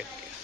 గట్టిగా.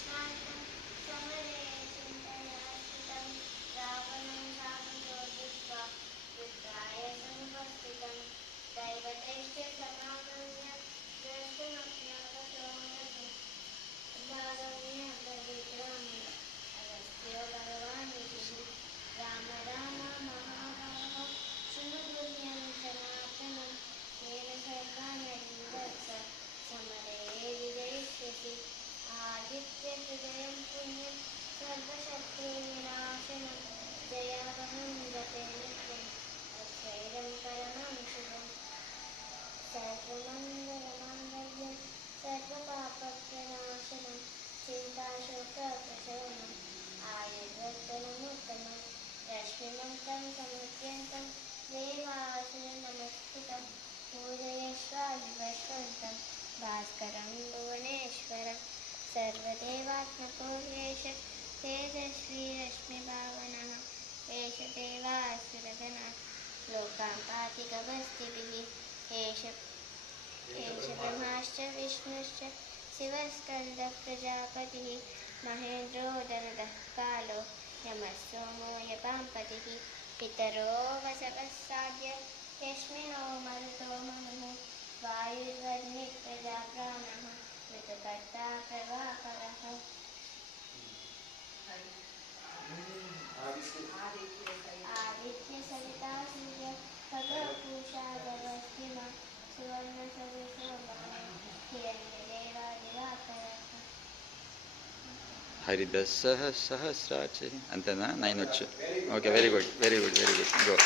భాస్కరం భువనేశ్వరం సర్వదేవాత్మకో ఏష తేజస్వీ రశ్మిభావనః ఏష దేవాసురగణ లోకాన్ పాతి గవస్తిభిః ఏష బ్రహ్మాశ్చ విష్ణుశ్చ శివస్కందః ప్రజాపతిః మహేంద్రో దనుదః కాలో యమः సోమో యపాంపతిః పితరో వసవः సాధ్య యస్మినో మరుతో మనుః వాయుర్వహ్నిः ప్రజాప్రాణः ఋతుకర్తా ప్రభాకరः. ఆదిత్య సవితా సూర్య ఖగః దేవస్తిమ సువర్ణ సవిశోభః హిరణ్యదేవాదివాకరः. హరిదస్సహ సహస్రాచి అంతేనా? 9 వచ్చు. Okay, very good very good very good. Go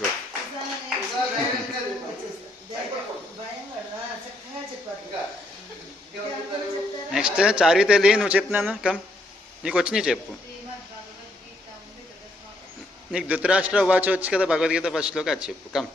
go. Next Charvi తల్లి, నువ్వు చెప్తున్నాను. కమ్, నీకు వచ్చి నీ చెప్పు. నీకు ధృతరాష్ట్ర ఉవాచ వచ్చు కదా భగవద్గీత ఫస్ట్లోకి, అది చెప్పు. కమ్.